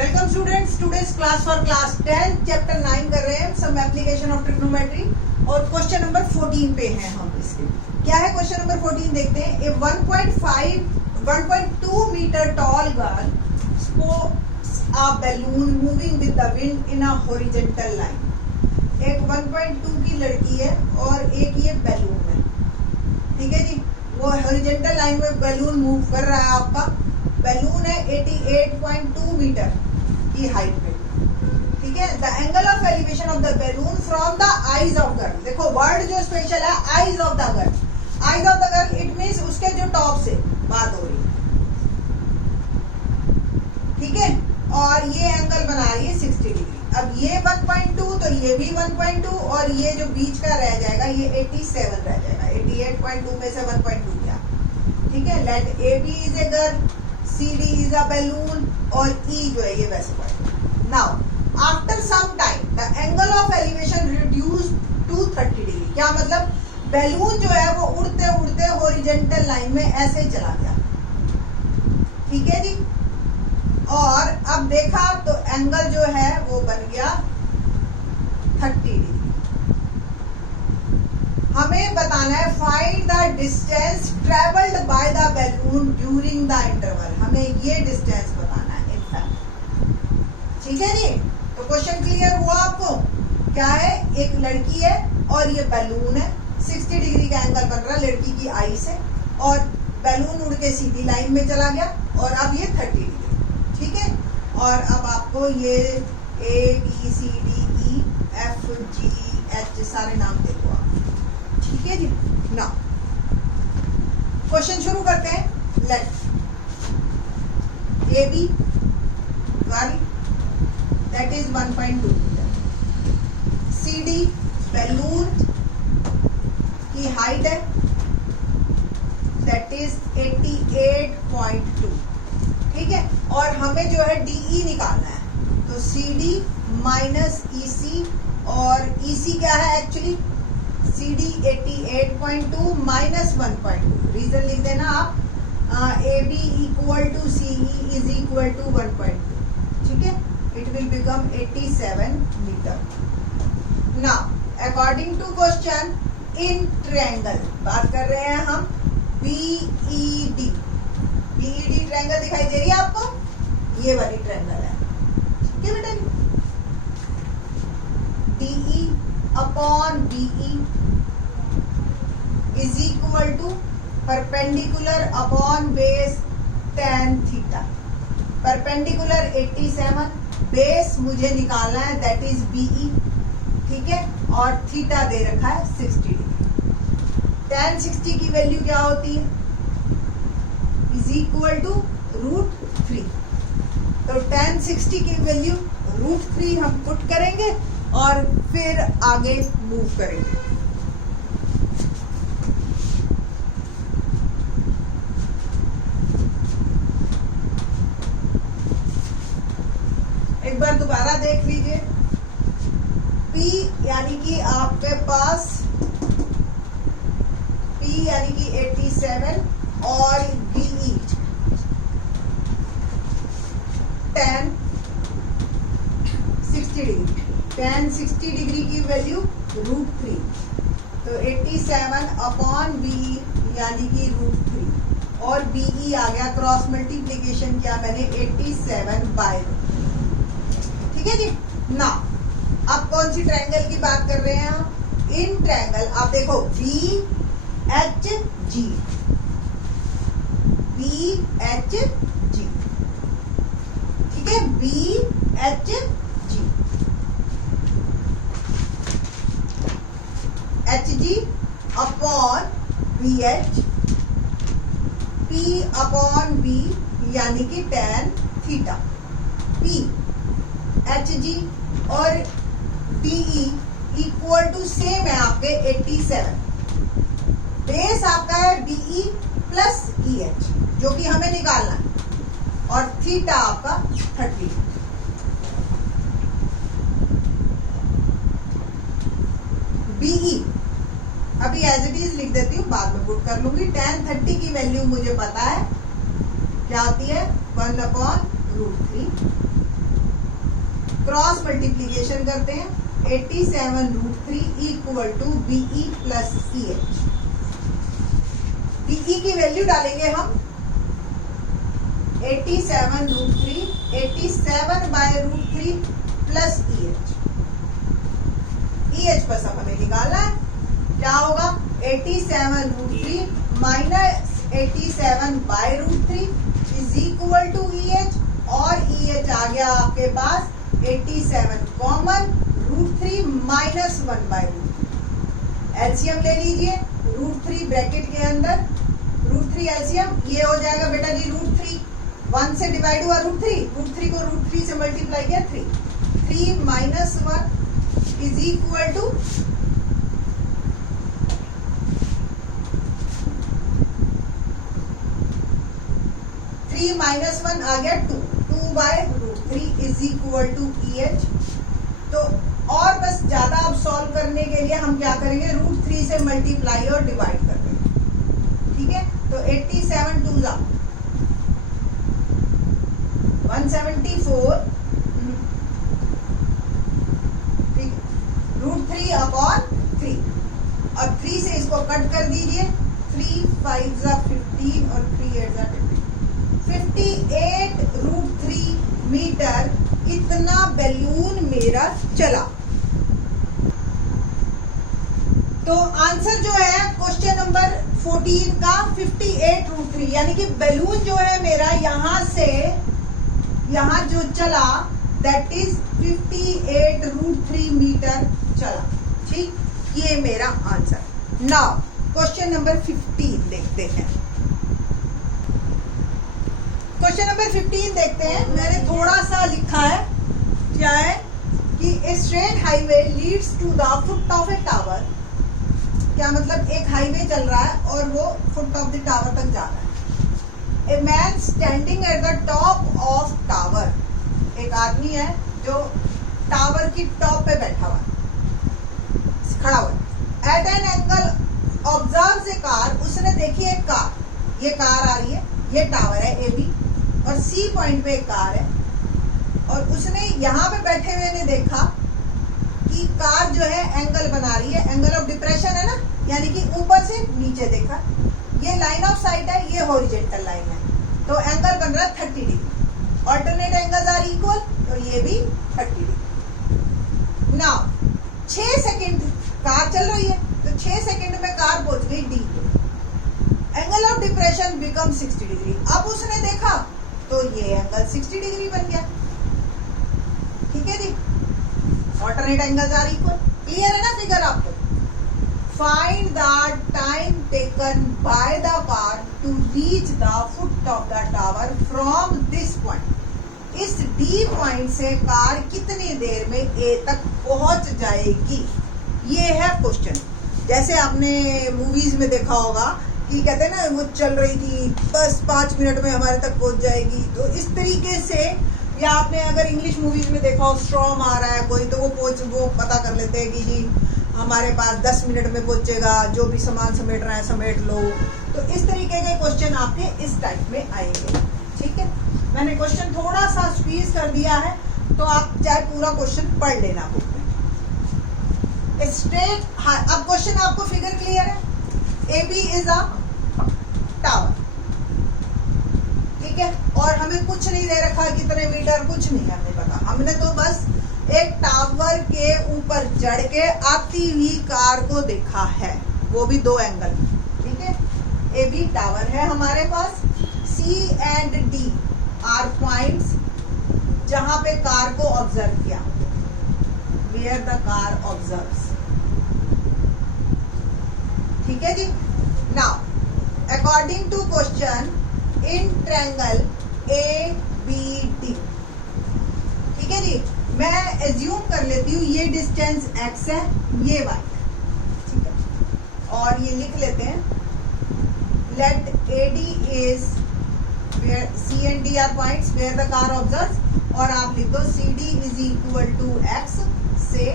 Welcome students, today's class for class 10 chapter 9 कर रहे हैं, सम एप्लीकेशन ऑफ ट्रिग्नोमेट्री और क्वेश्चन नंबर 14 पे हैं हम। इसके क्या है क्वेश्चन नंबर 14 देखते हैं। A 1.2 metre tall girl spots a balloon moving with the wind in a horizontal line. एक 1.2 की लड़की है और एक ये बैलून है, ठीक है जी। वो हॉरिजॉन्टल लाइन में बैलून मूव कर रहा है। आपका बैलून है 88.2 मीटर की हाइट पे, ठीक है। The angle of elevation of the balloon from the eyes of girl, देखो वर्ड जो स्पेशल है eyes of the girl. Eyes of the girl it means उसके जो टॉप से बात हो रही है, ठीक है। और ये एंगल बना रही है 60 डिग्री। अब ये 1.2 तो ये भी 1.2 और ये जो बीच का रह जाएगा ये 87 रह जाएगा। 88.2 में से 1.2 गया, ठीक है। Let A B is a girl, CD is a balloon और E जो है ये वैसे point. Now after some time the angle of elevation reduced to 30 degree. क्या मतलब, बैलून जो है वो उड़ते उड़ते हॉरिजॉन्टल लाइन में ऐसे चला गया, ठीक है जी। और अब देखा तो एंगल जो है वो बन गया 30 डिग्री। हमें बताना है find the distance travelled by the balloon during the interval. हमें ये डिस्टेंस बताना है इनफैक्ट, ठीक है जी। तो क्वेश्चन क्लियर हुआ आपको। क्या है, एक लड़की है और ये बैलून है। 60 डिग्री का एंगल बन रहा है लड़की की आई से और बैलून उड़ के सीधी लाइन में चला गया और अब ये 30 डिग्री, ठीक है। और अब आपको ये ABCDE FGH सारे नाम देखो आप, ठीक है जी। ना क्वेश्चन शुरू करते हैं। Let A B girl that is 1.2 metre, CD balloon की हाइट है दैट इज 88.2, ठीक है। और हमें जो है DE निकालना है, तो CD माइनस EC और EC क्या है एक्चुअली, CD 88.2 माइनस 1.2। रीजन लिख देना आप, AB equal to CE is equal to 1.2, ठीक है। It will become 87 metre. Now according to question in triangle बात कर रहे हैं हम BED ट्रायंगल दिखाई दे रही है आपको, ये वाली ट्रायंगल है, ठीक है बेटा। DE upon BE is equal to perpendicular upon base tan theta. Perpendicular 87, base मुझे निकालना है दैट इज BE, ठीक है। और थीटा दे रखा है 60 डिग्री। tan 60 की वैल्यू क्या होती है, इज इक्वल टू √3। तो tan 60 की वैल्यू √3 हम पुट करेंगे और फिर आगे मूव करेंगे। एक बार दोबारा देख लीजिए। P यानी कि आपके पास P यानी कि 87 और BE tan 60 degree. tan 60 degree की वैल्यू √3, तो 87 अपॉन BE यानी कि √3 और BE आ गया, क्रॉस मल्टीप्लीकेशन किया मैंने 87 बाय, ठीक है जी। ना अब कौन सी ट्रायंगल की बात कर रहे हैं हम, इन ट्रायंगल। आप देखो BHG, ठीक है। BHG HG upon BH, P upon B यानी कि tan थीटा। P HG और DE इक्वल टू सेम है आपके 87। बेस आपका है BE प्लस EH जो कि हमें निकालना है और थीटा आपका 30। BE अभी एज इट इज लिख देती हूँ, बाद में पुट कर लूंगी। tan 30 की वैल्यू मुझे पता है क्या होती है, 1/√3 क्रॉस मल्टीप्लीकेशन करते हैं 87√3 equal to BE plus EH। BE की वैल्यू डालेंगे हम 87√3 87/√3 प्लस EH। EH बस अब हमें निकालना है, क्या होगा 87√3 minus 87/√3 is equal to EH, और EH आ गया आपके पास 87 कॉमन √3 माइनस 1/√3। एलसीएम ले लीजिए √3 ब्रैकेट के अंदर, √3 एलसीएम ये हो जाएगा बेटा जी √3, 1 से डिवाइड हुआ √3 को √3 से मल्टीप्लाई किया 3 minus 1 is equal to 3 minus 1 आ गया 2/√3 इज इक्वल टू EH। तो और बस ज्यादा अब सॉल्व करने के लिए हम क्या करेंगे, √3 से मल्टीप्लाई और डिवाइड कर देंगे, ठीक है। तो 87 2 जा 174, ठीक है, √3 अपॉन 3, और 3 से इसको कट कर दीजिए, 3 5 जा 15 और 3 8 जा 58√3 मीटर इतना बैलून मेरा चला। तो आंसर जो है क्वेश्चन नंबर 14 का 58√3, यानी कि बैलून जो है मेरा यहां से यहां जो चला दैट इज 58√3 मीटर चला, ठीक, ये मेरा आंसर। नाउ क्वेश्चन नंबर 15 देखते हैं। क्वेश्चन नंबर 15 देखते हैं। मैंने थोड़ा सा लिखा है, क्या है कि a straight highway leads to the foot of a tower. क्या मतलब, एक हाईवे चल रहा है और वो फुट ऑफ द टावर तक जा रहा है। A man standing at the top of tower, एक आदमी है जो टावर की टॉप पे बैठा हुआ है, खड़ा हुआ। At an angle observes a car, उसने देखी एक कार, ये कार आ रही है, ये टावर है AB, और C पॉइंट पे एक कार है, और उसने यहाँ पे बैठे हुए ने देखा कि कार जो है एंगल बना रही है, एंगल ऑफ डिप्रेशन है ना, यानी कि ऊपर से नीचे देखा, ये लाइन ऑफ साइट है, ये हॉरिजॉन्टल लाइन है, तो एंगल बन रहा है 30 degree. Alternate angles are equal, तो ये भी 30 डिग्री। नाउ 6 सेकंड कार चल रही है, तो 6 सेकंड में कार पहुंच गई D पे। Angle of depression become 60 degree. अब उसने देखा तो ये एंगल 60 डिग्री बन गया, ठीक है जी। Alternate angles are equal, clear है ना फिगर आपको। Find the time taken by the car to reach the foot of the tower from this point. इस D पॉइंट से कार कितनी देर में A तक पहुंच जाएगी, ये है क्वेश्चन। जैसे आपने मूवीज में देखा होगा कि कहते हैं ना, वो चल रही थी बस 5 मिनट में हमारे तक पहुंच जाएगी, तो इस तरीके से, या आपने अगर इंग्लिश मूवीज में देखा हो स्ट्रॉम आ रहा है कोई, तो वो पता कर लेते हैं कि जी हमारे पास 10 मिनट में पहुंचेगा, जो भी सामान समेट रहा है समेट लो। तो इस तरीके के क्वेश्चन आपके इस टाइप में आएंगे, ठीक है। मैंने क्वेश्चन थोड़ा सा स्क्वीज कर दिया है, तो आप चाहे पूरा क्वेश्चन पढ़ लेना बुक में। स्ट्रेट, अब क्वेश्चन आपको फिगर क्लियर है। AB इज अ टावर, ठीक है, और हमें कुछ नहीं दे रखा कितने मीटर, कुछ नहीं हमें पता, हमने तो बस एक टावर के ऊपर चढ़ के आती हुई कार को देखा है, वो भी 2 एंगल, ठीक है। AB टावर है हमारे पास, C and D are points जहां पे कार को ऑब्जर्व किया, वेयर द कार ऑब्जर्व्स, ठीक है जी। Now according to question, in triangle ABD, ठीक है जी, मैं एज्यूम कर लेती हूँ ये डिस्टेंस x है, ये y, ठीक है, और ये लिख लेते हैं, let AD is where C and D are points where the car observes, और आप लिख दो CD is equal to x से,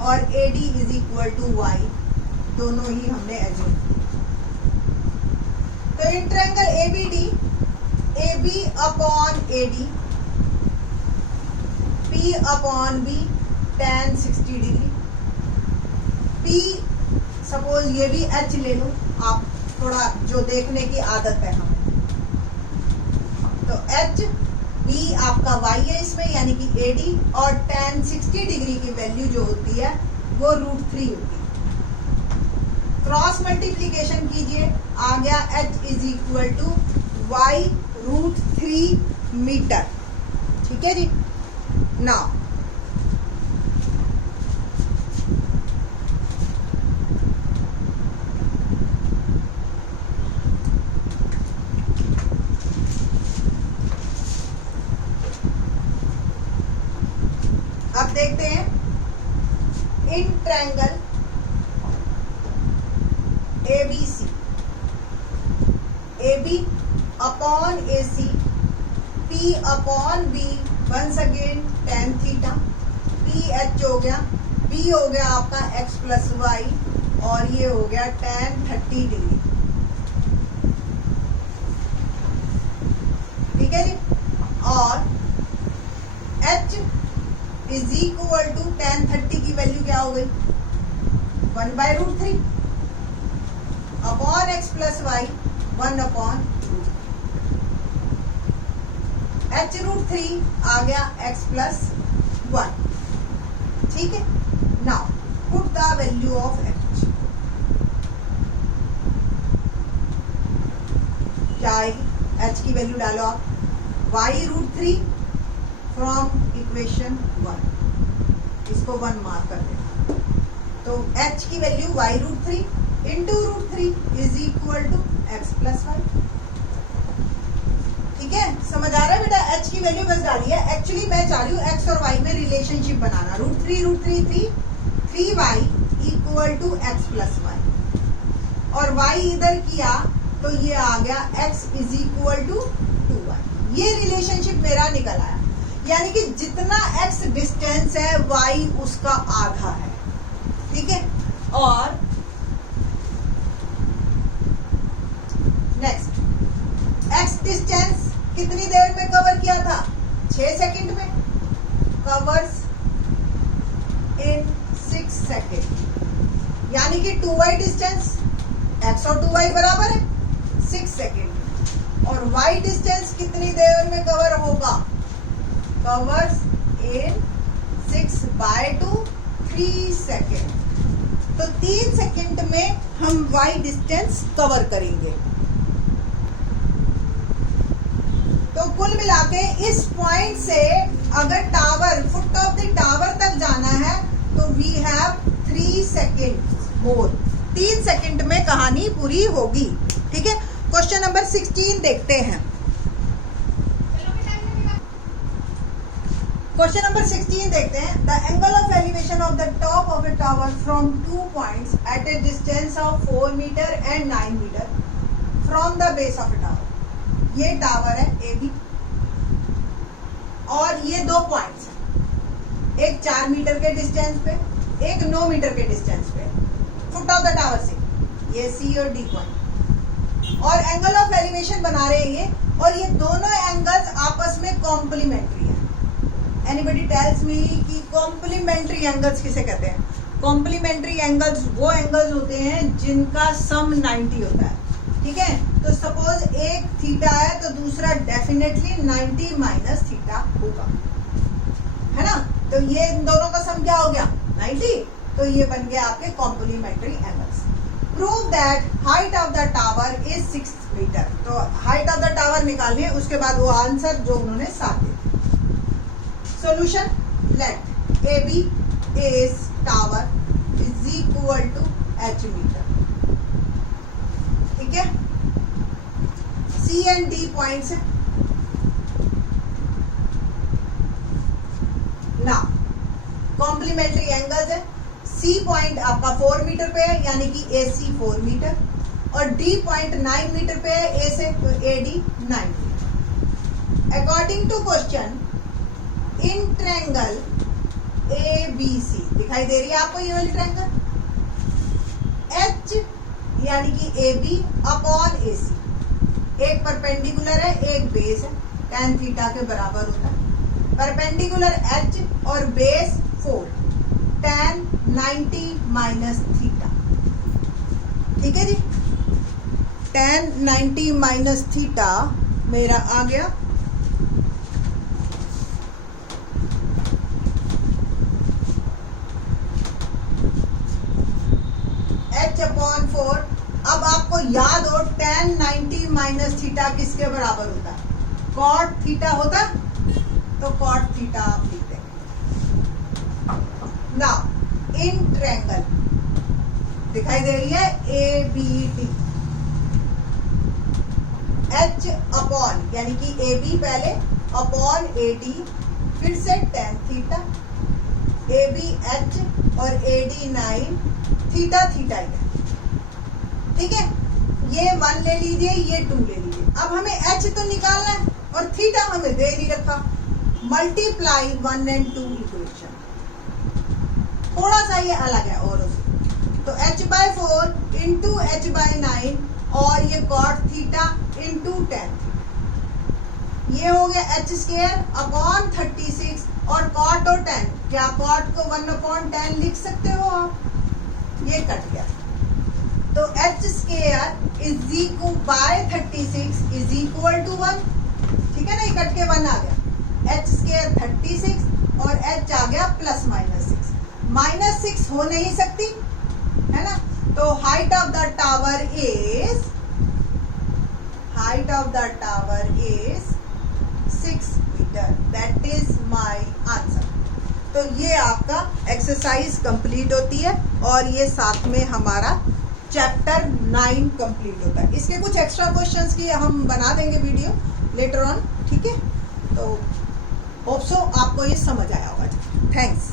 और AD is equal to y, दोनों ही हमने एज्यूम। तो in triangle ABD, AB upon AD P upon B tan 60 degree. P suppose ये भी H ले लो आप, थोड़ा जो देखने की आदत है हमें, तो H B आपका Y है इसमें, यानी कि AD, और tan 60 डिग्री की वैल्यू जो होती है वो √3 होती है। क्रॉस मल्टीप्लीकेशन कीजिए, आ गया H is equal to Y √3 metre. ठीक है जी। नाउ अब देखते हैं in triangle ABC, AB upon AC, P upon B, once again tan theta, PH हो गया, B हो गया आपका x प्लस वाई, और ये हो गया tan 30 डिग्री। ठीक है जी। और H is equal to tan 30 की वैल्यू क्या हो गई, 1/√3 upon x plus y, 1 upon H √3 आ गया x प्लस 1। ठीक है। Now put the value of H, क्या आएगी, H की वैल्यू डालो आप, y √3 फ्रॉम इक्वेशन 1, इसको 1 मार्क कर देना। तो H की value y √3 into √3 is equal to x plus y. ठीक है, समझ आ रहा है बेटा, H की वैल्यू बस डाली है। एक्चुअली मैं चाह रही हूँ x और y में रिलेशनशिप बनाना, √3 3y equal to x plus y, और y इधर किया तो ये आ गया x is equal to 2y। ये रिलेशनशिप मेरा निकल आया, यानी कि जितना x डिस्टेंस है y उसका आधा है। ठीक है। और नेक्स्ट, x डिस्टेंस कितनी देर में कवर किया था, 6 सेकंड में, कवर्स इन 6 सेकंड, यानी कि 2y डिस्टेंस, x और 2y बराबर है 6 सेकंड, और y डिस्टेंस कितनी देर में कवर होगा, कवर्स इन 6/2 3 सेकेंड। तो 3 सेकेंड में हम y डिस्टेंस कवर करेंगे। तो कुल मिला के इस पॉइंट से अगर tower, foot of the tower तक जाना है तो we have 3 second more, 3 second में कहानी पूरी होगी। ठीक है। क्वेश्चन नंबर 16 देखते हैं। क्वेश्चन नंबर 16 देखते हैं। The angle of elevation of the top of a tower from 2 points at a distance of 4 metre and 9 metre from the base of a tower. ये टावर है ए बी, और ये 2 points हैं, एक 4 metre के distance पे, एक 9 metre के डिस्टेंस पे फुट ऑफ द टावर से, ये सी और डी पॉइंट, और एंगल ऑफ एलिवेशन बना रहे हैं ये, और ये दोनों एंगल्स आपस में कॉम्प्लीमेंट्री है। एनीबडी टेल्स मी कि कॉम्प्लीमेंट्री एंगल्स किसे कहते हैं? कॉम्प्लीमेंट्री एंगल्स वो एंगल्स होते हैं जिनका सम 90 होता है। ठीक है। तो सपोज एक थीटा है तो दूसरा डेफिनेटली 90 माइनस थीटा होगा, है ना। तो ये इन दोनों का सम क्या हो गया, 90। तो ये बन गया आपके complementary angles. Prove that height of the tower is 6 metre. तो हाइट ऑफ द टावर निकालनी है, उसके बाद वो आंसर जो उन्होंने साथ दे। Solution, let AB is tower is equal to h meter. ठीक है। C and D पॉइंट्स है। ना कॉम्प्लीमेंट्री एंगल्स है। C पॉइंट आपका 4 मीटर पे है, यानी कि AC 4 मीटर, और D पॉइंट 9 मीटर पे है A से, तो AD 9 metre. According to question, in triangle ABC दिखाई दे रही है आपको ये वाली ट्रायंगल, H यानी कि AB अपॉन AC, एक परपेंडिकुलर है एक बेस है, tan थीटा के बराबर होता है। परपेंडिकुलर एच और बेस 4, tan 90 माइनस थीटा। ठीक है जी, tan 90 माइनस थीटा मेरा आ गया h/4। अब आपको याद हो tan 90 माइनस थीटा किसके बराबर होता है? cot थीटा होता, तो cot थीटा आप लिख देंगे। नाउ इन ट्रायंगल दिखाई दे रही है ABD, h अपॉन यानी कि AB पहले अपॉन AD, फिर से tan थीटा, AB h और AD 9, थीटा थीटा ही है। ठीक है, ये 1 ले लीजिए, ये 2 ले लीजिए। अब हमें h तो निकालना है और थीटा हमें दे नहीं रखा। मल्टीप्लाई 1 और 2 इक्वेशन, थोड़ा सा ये अलग है और तो h/4 इंटू h/9 और ये cot theta into tan theta, ये हो गया h² अपॉन 36 और cot और tan, क्या cot को 1/10 लिख सकते हो आप? ये कट गया, तो h² is equal by 36 is equal to 1। ठीक है ना, ये कट के 1 आ गया, h² 36 और h आ गया प्लस माइनस 6 हो नहीं सकती है ना। तो height of the tower is 6 metre, that is my answer. तो ये आपका एक्सरसाइज कंप्लीट होती है और ये साथ में हमारा चैप्टर 9 कंप्लीट होता है। इसके कुछ एक्स्ट्रा क्वेश्चंस की हम बना देंगे वीडियो लेटर ऑन। ठीक है, तो होप सो आपको ये समझ आया होगा। थैंक्स।